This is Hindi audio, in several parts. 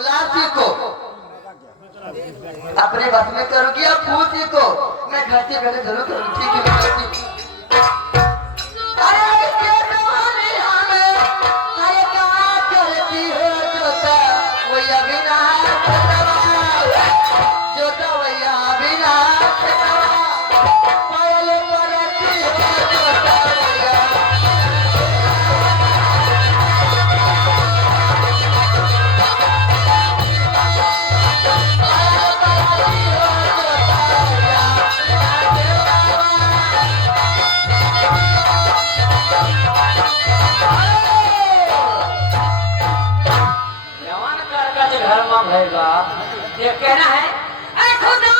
गुलाब जी को अपने बस में करूंगी या फूल जी को मैं घर से पहले जरूर करूंगी। ठीक है गुलाब जी। ये कहना है खुदा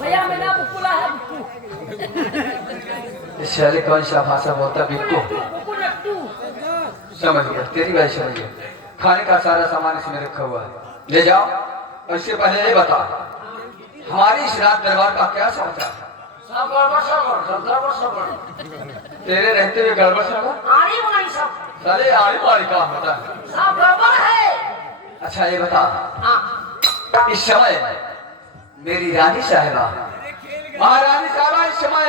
भैया मेरा बुकुला है इस शहर कौन सा भाषा बोलता बिक्कू? समझ गया, तेरी भाई समझ गया। खाने का सारा सामान इसमें रखा हुआ है, ले जाओ। और इससे पहले ये बता हमारी इस रात दरबार का क्या समाचार है? सब गड़बड़ तेरे रहते हुए गड़बड़ सब साले आड़ी वाली काम होता है, सब गड़बड़ है। अच्छा ये बता इस समय मेरी रानी साहिबा महारानी साहिबा इस समय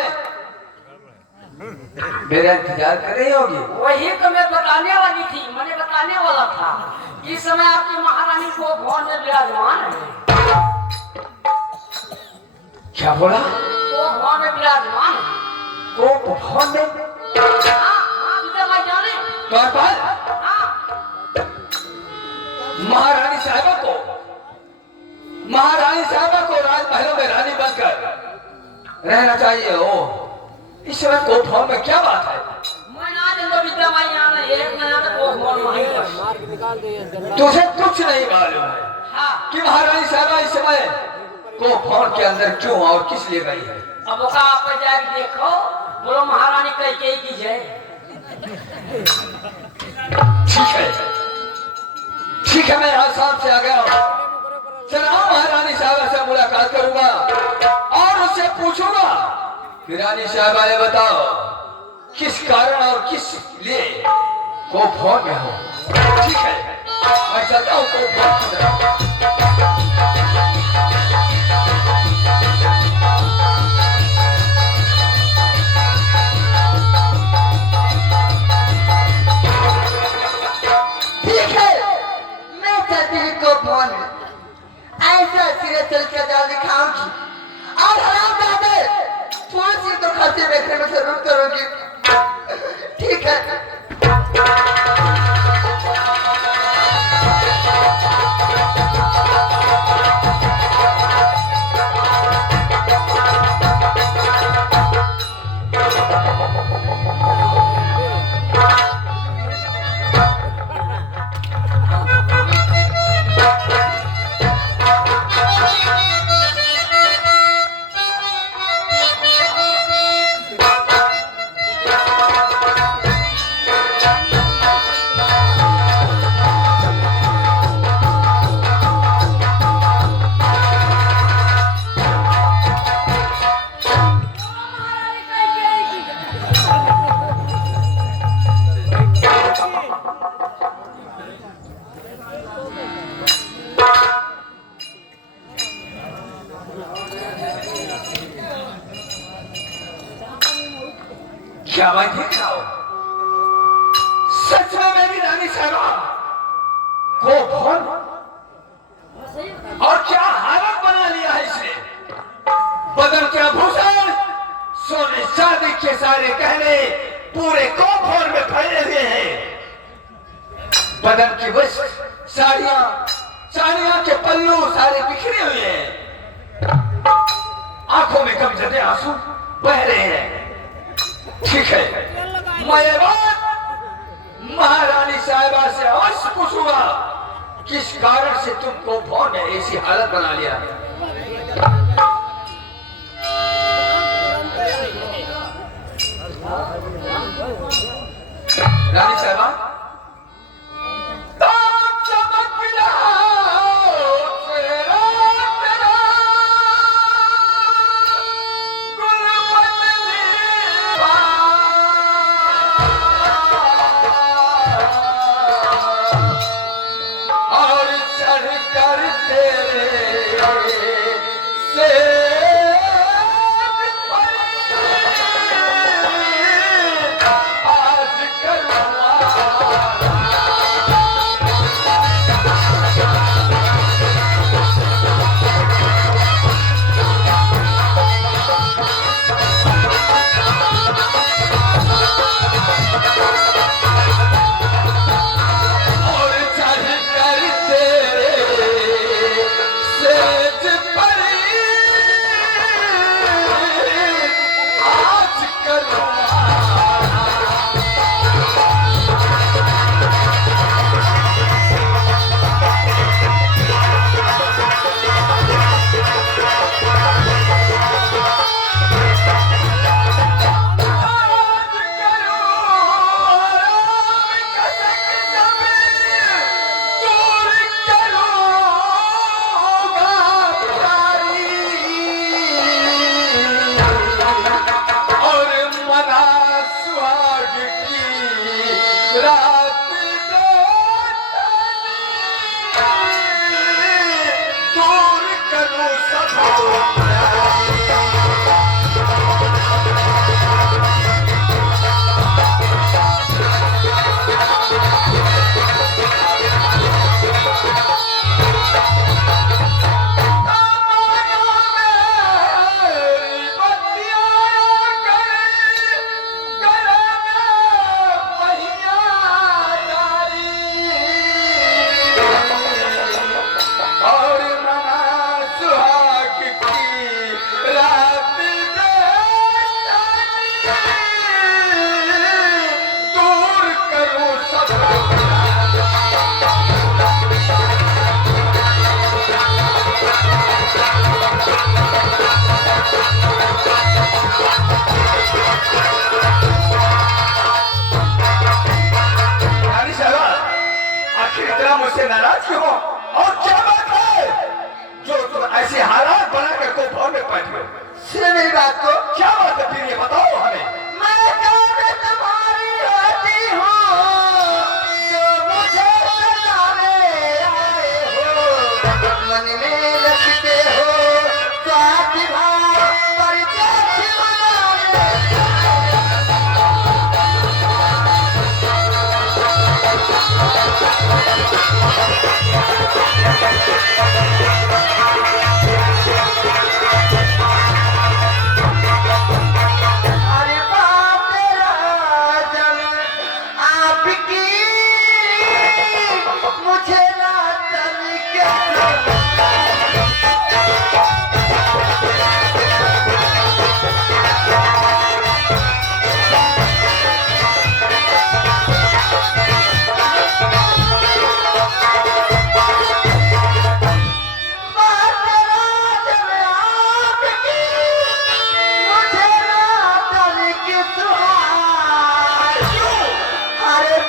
मेरा इंतजार कर रही होगी। वही तो मैं बताने वाली थी, मैंने बताने वाला था। इस समय आपकी महारानी को भवन में विराजमान है। क्या बोला? वो भवन में विराजमान है। वो भवन में? हाँ भाई जाने महारानी साहिबा को राजमहलों में रानी बनकर रहना चाहिए हो। इस समय को भवन में क्या बात है? तुझे कुछ नहीं मालूम है कि महारानी साहिबा इस समय को भवन के अंदर क्यों और किस लिए गई है? अब आप जाकर देखो, बोलो महारानी कह की जय। ठीक है मैं यहाँ साहब से आ गया हूँ। चलो महारानी साहिबा से मुलाकात करूंगा और उससे पूछूंगा कि रानी साहिबा ये बताओ किस कारण और किस लिए को भवन में हो। ठीक है मैं चलता हूँ को भवन की तरफ। ऐसा सिरे चल के जाल दिखाऊंगी और हराम दादे तुलसी तो खाते बैठने में जरूर करोगी। ठीक है क्या मैं देख रहा हूं? सच में मेरी रानी साहबा को भवन और क्या हालत बना लिया है इसने। बदन के आभूषण सोने चांदी के सारे गहने पूरे कोफर में फैले हुए हैं। बदन की वस्त्र साड़ियां साड़ियां के पल्लू सारे बिखरे हुए हैं। आंखों में गमगदे आंसू बह रहे हैं। ठीक है, मैं ये बात महारानी साहिबा से अवश्य पूछूंगा किस कारण से तुमको भवन ने ऐसी हालत बना लिया है। रानी साहिबा मुझसे नाराज क्यों हो? और क्या बात है जो तुम ऐसे हालात बनाकर को भवन में बैठे हो? सुनो मेरी बात को। क्या बात है फिर ये बताओ हमें। मैं तुम्हारी होती हूँ जो मुझे सताने आए हो, मन में रखते हो साथ भाव परिचय बनाने।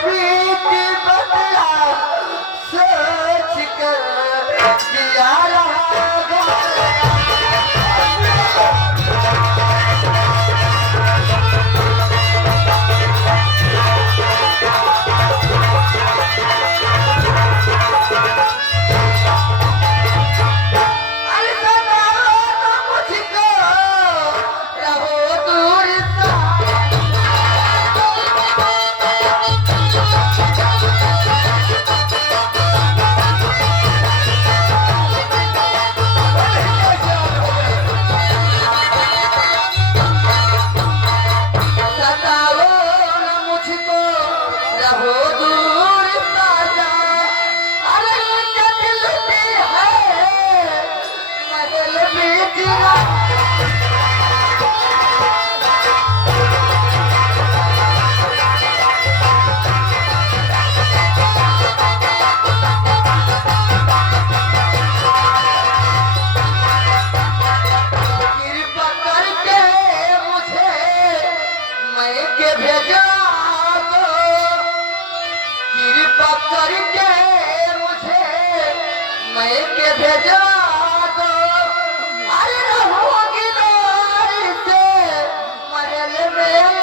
Free! करके मुझे मैं के भेजवा दो। अरे रहोगी नारी से महल मेरा।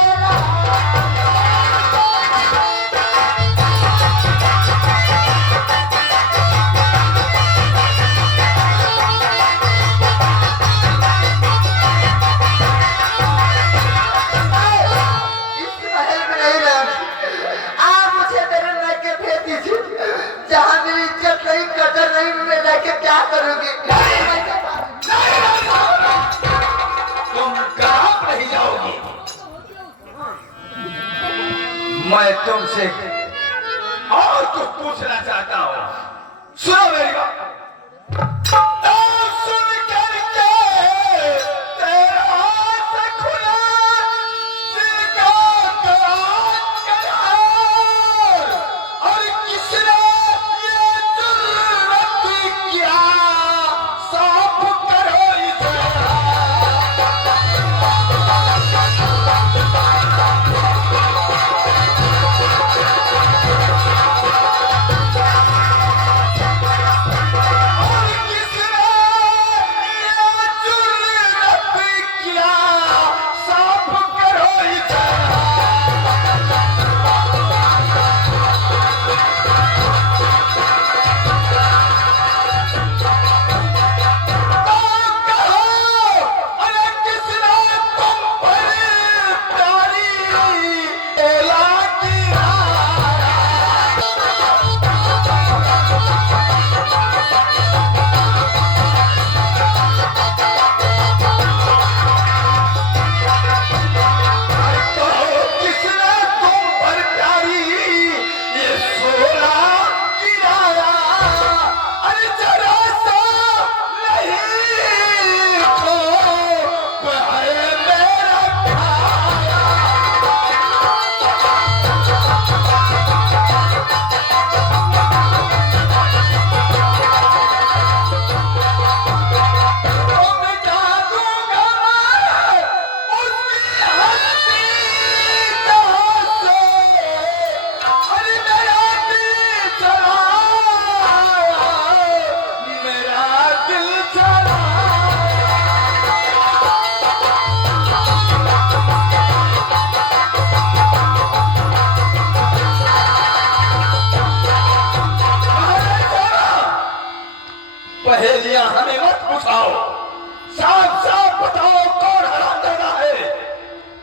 क्या करोगे? तुम कहाँ नहीं जाओगी? मैं तुमसे और कुछ पूछना चाहता हूँ। सुनो मेरी बात। सुन करके तेरा से खुला दिल का करार, और किसने ये जुर्रत किया साफ करो इसे। पहेलियां हमें मत पूछाओ, साफ साफ बताओ कौन हरामजादा है,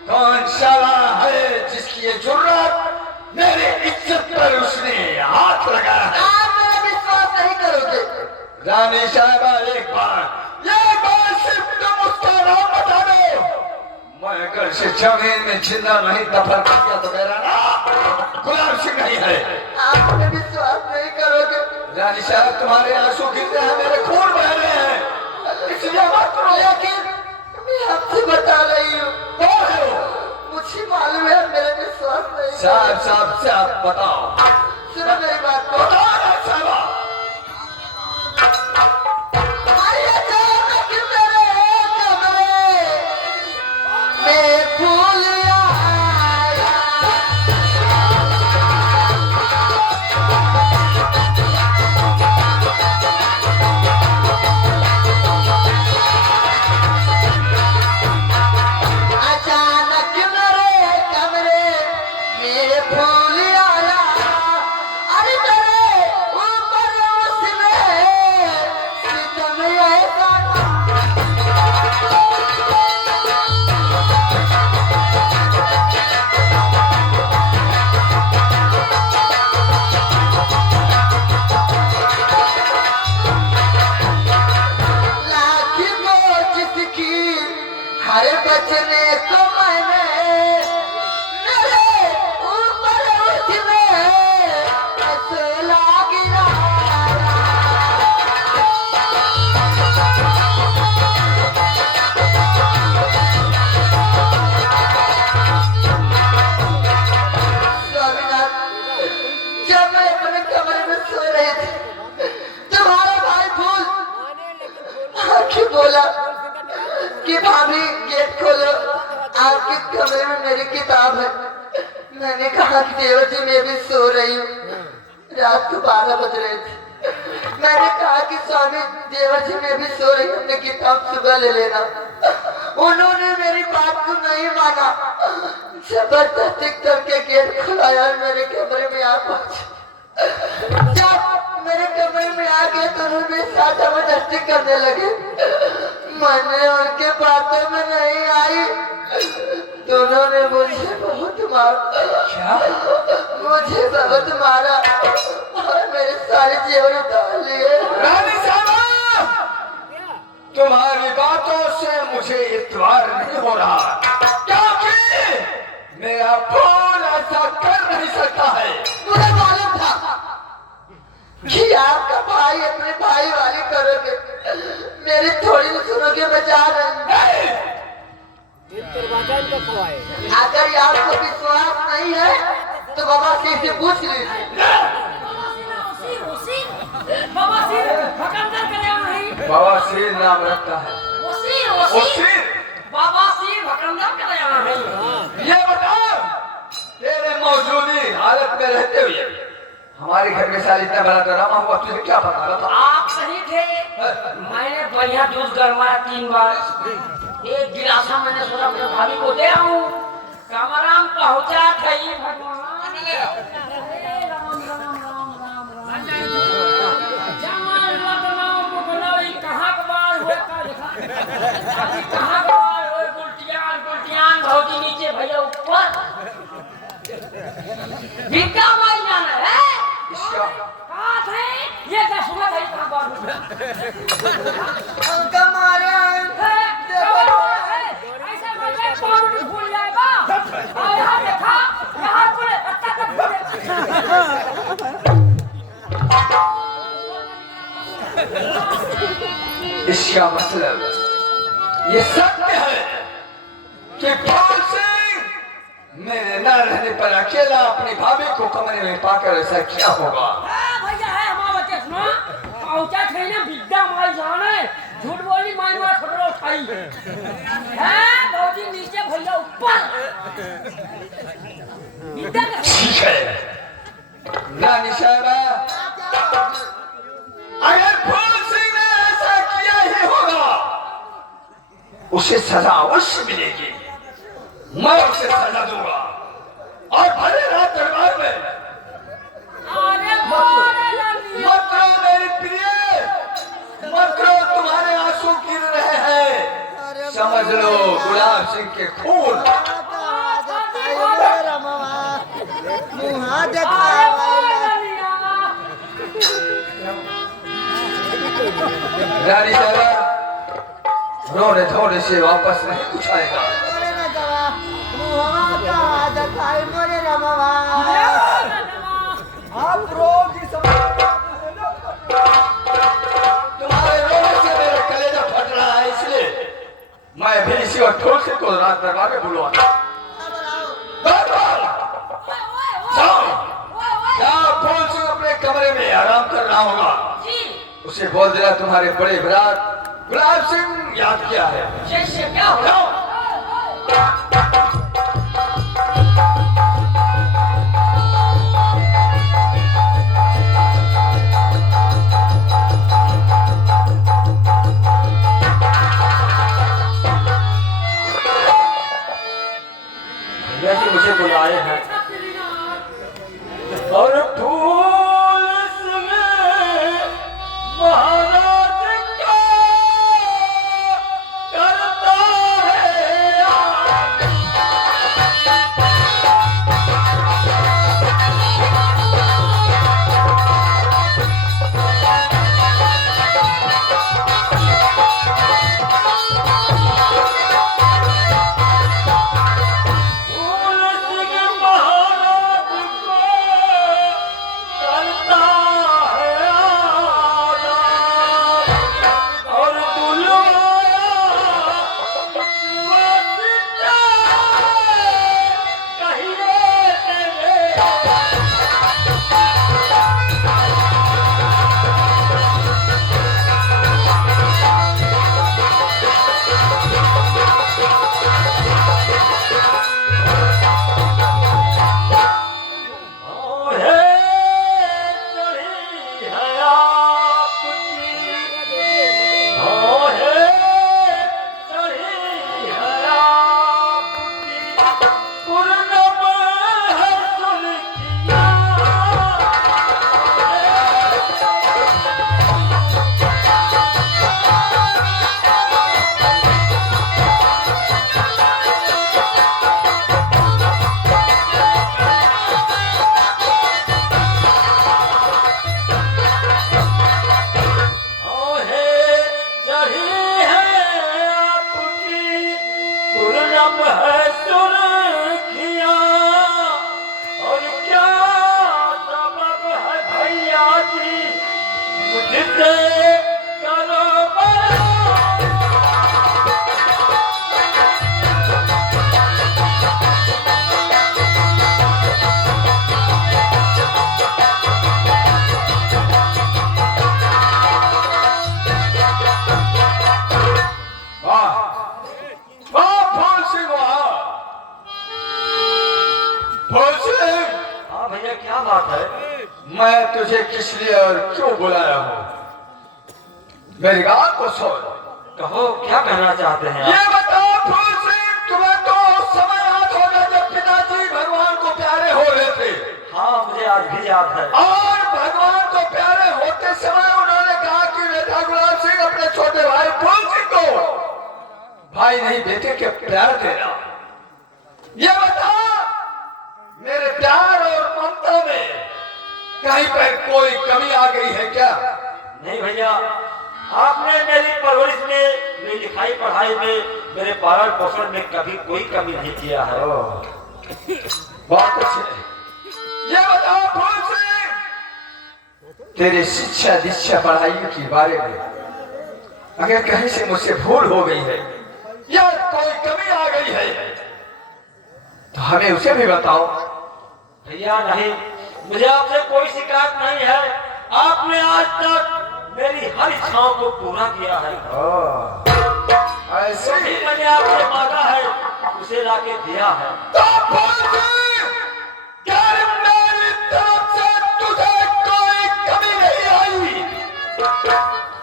कौन शाला है जिसकी ये जुर्रत मेरी इज्जत पर उसने हाथ लगाया है। आप मेरा विश्वास नहीं करोगे। रानी साहबा एक बार सिर्फ तुम उसका नाम बता दो। मैं अगर से जमीन में जिंदा नहीं दफन कर दिया तो मेरा नाम गुलाम सिंह नहीं है। आप मेरा विश्वास नहीं करोगे। रानी साहब तुम्हारे आंसू गिरते हैं, मेरे खून बह रहे हैं, इसलिए मत करो। लेकिन मैं आपसे बता रही हूँ, कौन है वो? मुझे मालूम है मेरा विश्वास नहीं। साहब साहब साहब बताओ। सुनो मेरी बात को। बताओ रानी साहबा। आइए अचानक मेरे कमरे में फूल आया। अचानक मेरे कमरे में फूल आया। अरे मेरे ऊपर उसने सितम ऐसा लाठी कोशिश की हर बचने को मैंने, मेरे ऊपर उसने असला गिराया। स्वामीनाथ, जब मैं अपने कमरे में सो रही थी, तुम्हारा भाई फूल आके बोला कि भाभी गेट खोलो, आपके कमरे में मेरी किताब है। मैंने कहा कि देवर जी मैं भी सो रही हूँ, रात को 12 बज रहे थे। मैंने कहा कि स्वामी देवर जी में भी सो रही, अपने किताब सुबह ले लेना। उन्होंने मेरी बात को नहीं माना, जबरदस्ती करके गेट खुलाया और मेरे कमरे में आ पहुंचे। जब मेरे कमरे में आ गए तो उन्होंने मेरे साथ जबरदस्ती करने लगे। मैंने उनके बातों में नहीं आई, दोनों ने मुझे बहुत मारा। क्या? मुझे बहुत मारा और मेरे सारे जेवर उतार लिए। रानी साहब, तुम्हारी बातों से मुझे इतवार नहीं हो रहा, क्योंकि मेरा फोन ऐसा कर नहीं सकता है। मुझे मालूम था कि आपका भाई अपने भाई वाली करोगे, मेरी थोड़ी भी सुनोगे, बचा रहे। अगर आपको विश्वास नहीं है तो बाबा सिंह से पूछ लीजिए। बाबा सिर नाम रखता है। बाबा सिर भकंदर कर रहा है। ये बता, तेरे मौजूदी हालत में रहते हुए हमारे घर में साल इतना बड़ा ड्रामा हुआ, तुझे क्या पता? बता। आप सही थे। मैंने बढ़िया दूध गरमाया 3 बार। एक गिलासा मैंने सोचा अपने भाभी को दे आऊं। कमरा में पहुंचा थई भगवान। अरे राम राम राम राम राम। जवान लखनऊ मुगलई कहाँ का बाल होता देखा? अभी कहाँ का बाल हो? गुलटियान धोती नीचे भैया ऊपर। भिक्का मार जाना है। इसका कहाँ थे? ये क्या सुना था इतना बाल? उनका मारे ऐसा बोले कौन भूल जाएगा? और यहाँ देखा, यहाँ बोले इसका मतलब ये सत्य है कि पाल सिंह मेरे न रहने पर अकेला अपनी भाभी को कमरे में पाकर ऐसा क्या होगा? भैया है हमारा बच्चे सुना पहुंचा थे ना बिद्दा माल जाने झूठ बोली मार मार खटरो उठाई है भौजी नीचे भैया ऊपर बिद्दा के ठीक है रानी साहबा, अगर फूल सिंह ने ऐसा किया ही होगा, उसे सजा अवश्य मिलेगी। मैं उसे सजा दूंगा और भले रात दरबार में अरे बोले लगी मत करो मेरी प्रिय, मत करो, तुम्हारे आंसू गिर रहे हैं। समझ लो गुलाब सिंह के खून। रानी साहबा, रोने धोने से वापस नहीं कुछ आएगा। तुम्हारे रोने से मेरा कलेजा फट रहा है, इसलिए मैं भी इसी वक्त ठोल से को रात दरबार में बुलवाता। फूल सिंह अपने कमरे में आराम कर रहा होगा, उसे बोल देना तुम्हारे बड़े बरात गुलाब सिंह याद किया है। जैसे क्या हो भैया जी मुझे बुलाए हैं और फूल में महाराज का करता है। बोलिए क्या बात है? मैं तुझे किस लिए और क्यों बुलाया हूँ, मेरी बात को सुन। कहो क्या कहना चाहते हैं ये आप? बताओ फूल सिंह, तुम्हें तो उस समय याद होगा जब पिताजी भगवान को प्यारे हो रहे थे। हाँ, मुझे आज भी याद है। और भगवान को प्यारे होते समय उन्होंने कहा कि बेटा गुलाब सिंह अपने छोटे भाई फूल सिंह को भाई नहीं बेटे के प्यार देना। ये बता, मेरे प्यार और ममता में कहीं पर कोई कमी आ गई है क्या? नहीं भैया, आपने मेरी परवरिश में, मेरी लिखाई पढ़ाई में, मेरे पालन पोषण में कभी कोई कमी नहीं किया है। बहुत अच्छे। ये बताओ फूल सिंह, तेरी शिक्षा दीक्षा पढ़ाई के बारे में अगर कहीं से मुझसे भूल हो गई है या कोई कमी आ गई है तो हमें उसे भी बताओ। भैया नहीं, मुझे आपसे कोई शिकायत नहीं है। आपने आज तक मेरी हर इच्छाओं को पूरा किया है। ऐसे ही ही मैंने आपसे मांगा है, उसे लाके दिया है। तो फूल सिंह, क्या मेरी तरफ से तुझे कोई कमी नहीं आई?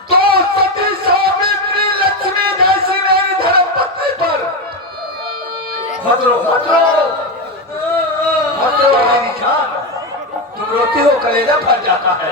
तो सती सावित्री लक्ष्मी जैसी मेरी धर्मपत्नी पर मत रो मेरी जान, तुम रोती हो कलेजा फट जाता है।